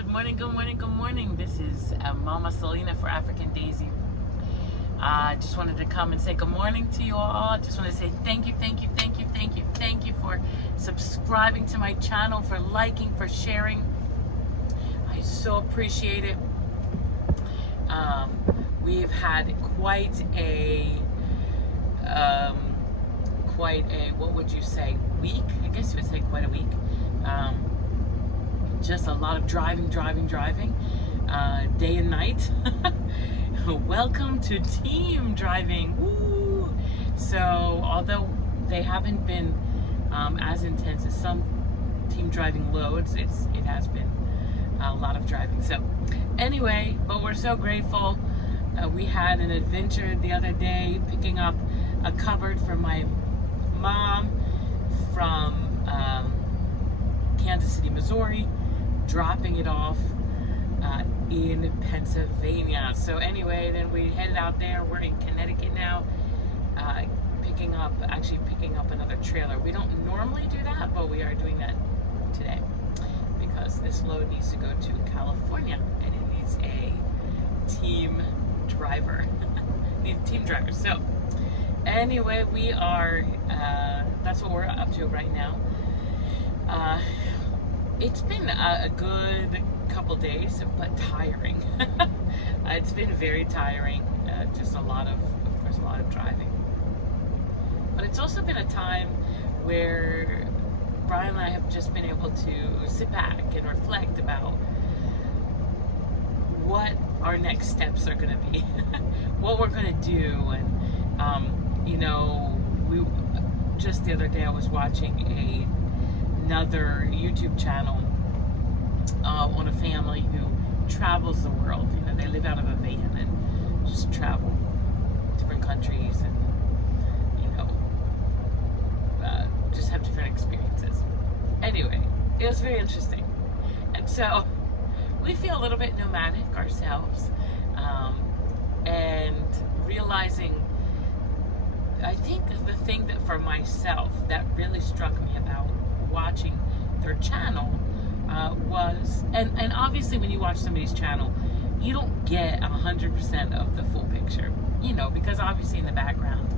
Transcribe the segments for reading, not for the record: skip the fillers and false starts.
Good morning, good morning, good morning. This is Mama Selena for African Daisy. I just wanted to come and say good morning to you all. Just want to say thank you, thank you, thank you, thank you, thank you for subscribing to my channel, for liking, for sharing. I so appreciate it. We've had quite a, what would you say, week? I guess you would say quite a week. Just a lot of driving, day and night. Welcome to team driving. Woo! So although they haven't been as intense as some team driving loads, it has been a lot of driving. So anyway, but we're so grateful. We had an adventure the other day picking up a cupboard for my mom from Kansas City, Missouri, dropping it off in Pennsylvania. So anyway, then we headed out there. We're in Connecticut now, picking up another trailer. We don't normally do that, but we are doing that today because this load needs to go to California and it needs a team driver. Needs a team driver. So anyway, we are that's what we're up to right now. It's been a good couple days, but tiring. It's been very tiring. Just a lot of course, a lot of driving. But it's also been a time where Brian and I have just been able to sit back and reflect about what our next steps are going to be, what we're going to do. And, you know, just the other day I was watching another YouTube channel on a family who travels the world. You know, they live out of a van and just travel different countries and, you know, just have different experiences. Anyway, it was very interesting. And so we feel a little bit nomadic ourselves, and realizing, I think the thing that for myself that really struck me about watching their channel was, and obviously when you watch somebody's channel, you don't get 100% of the full picture, you know, because obviously in the background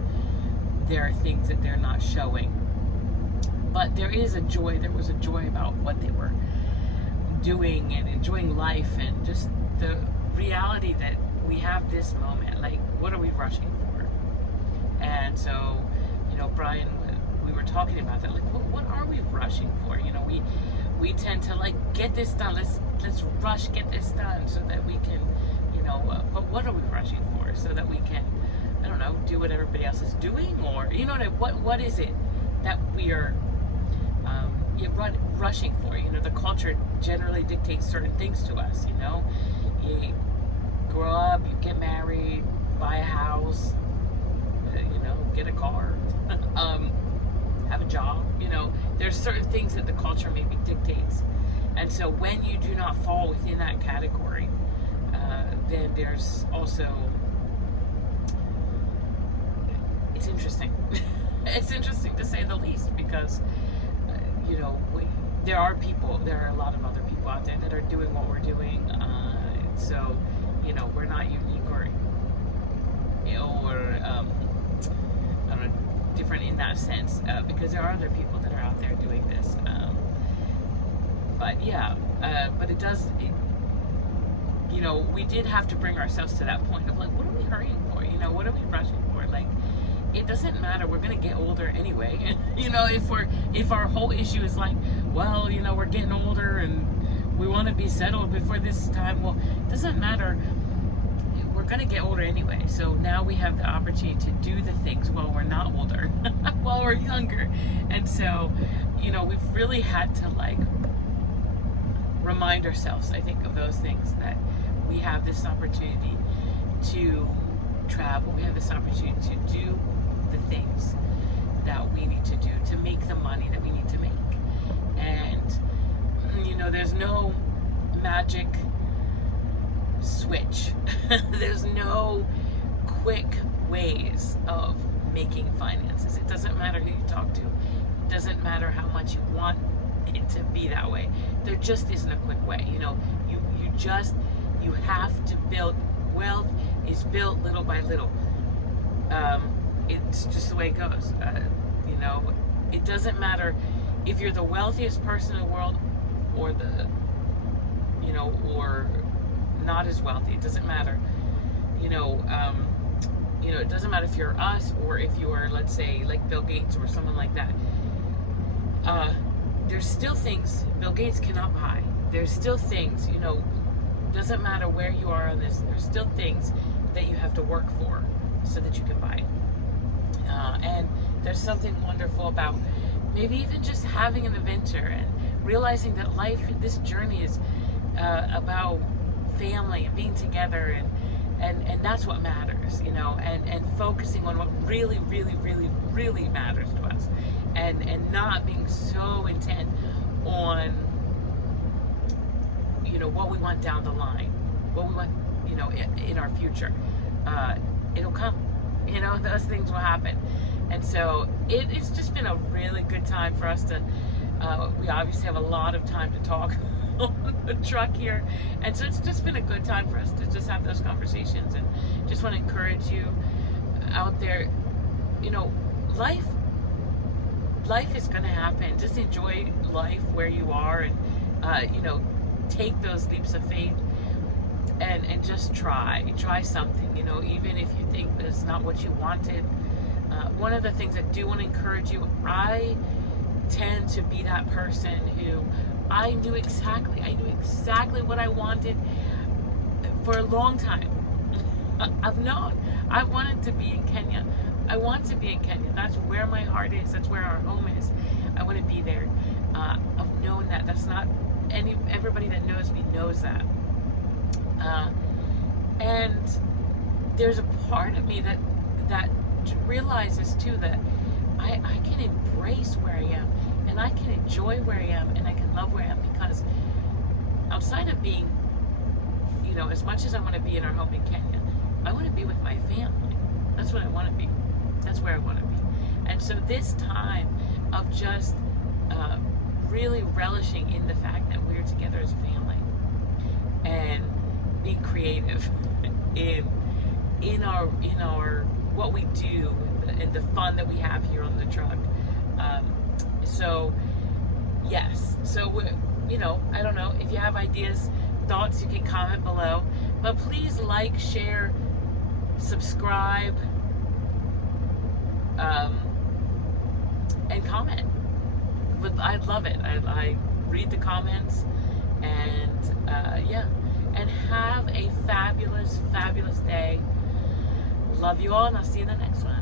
there are things that they're not showing, but there was a joy about what they were doing and enjoying life, and just the reality that we have this moment, like, what are we rushing for? And so, you know, Brian, we were talking about that, like, what are we rushing for? You know, we tend to, like, get this done, let's rush, get this done so that we can, you know, but what are we rushing for? So that we can, I don't know, do what everybody else is doing, or, you know, what is it that we are rushing for? You know, the culture generally dictates certain things to us. You know, you grow up, you get married, buy a house, you know, get a car, have a job. You know, there's certain things that the culture maybe dictates, and so when you do not fall within that category, then there's also, it's interesting. It's interesting to say the least, because you know, there are a lot of other people out there that are doing what we're doing. So, you know, we're not unique or I don't know, different in that sense, because there are other people that are out there doing this. But yeah, but you know, we did have to bring ourselves to that point of, like, what are we hurrying for? You know, what are we rushing for? Like, it doesn't matter. We're gonna get older anyway. You know, if our whole issue is like, well, you know, we're getting older and we want to be settled before this time. Well, it doesn't matter. We're gonna get older anyway. So now we have the opportunity to do the things while we're not older, while we're younger. And so, you know, we've really had to, like, remind ourselves, I think, of those things, that we have this opportunity to travel. We have this opportunity to do the things that we need to do, to make the money that we need to make. And, you know, there's no magic switch. There's no quick ways of making finances. It doesn't matter who you talk to. It doesn't matter how much you want it to be that way. There just isn't a quick way. You know, you you have to build. Wealth is built little by little. It's just the way it goes. You know, it doesn't matter if you're the wealthiest person in the world or or not as wealthy. It doesn't matter. It doesn't matter if you're us or if you are, let's say, like Bill Gates or someone like that. There's still things Bill Gates cannot buy. There's still things, doesn't matter where you are on this, there's still things that you have to work for so that you can buy it. And there's something wonderful about maybe even just having an adventure and realizing that life, this journey is about family and being together, and that's what matters, and focusing on what really, really, really, really matters to us, and not being so intent on what we want down the line, what we want in our future. It'll come, those things will happen. And so it's just been a really good time for us to we obviously have a lot of time to talk on the truck here, and so it's just been a good time for us to just have those conversations. And just want to encourage you out there, life is going to happen. Just enjoy life where you are, and take those leaps of faith, and just try something, even if you think that it's not what you wanted. One of the things I do want to encourage you, I tend to be that person who I knew exactly what I wanted for a long time. I've known I wanted to be in Kenya. I want to be in Kenya. That's where my heart is. That's where our home is. I want to be there. I've known that. That's not everybody that knows me knows that. And there's a part of me that realizes too that I can embrace where I am, and I can enjoy where I am, and I can love where I am, because outside of being, as much as I want to be in our home in Kenya, I want to be with my family. That's what I want to be. That's where I want to be. And so this time of just really relishing in the fact that we're together as a family, and being creative in our what we do, and the fun that we have here on the truck. So yes, so I don't know if you have ideas, thoughts, you can comment below, but please like, share, subscribe, and comment. But I'd love it. I read the comments, and yeah, and have a fabulous day. Love you all, and I'll see you in the next one.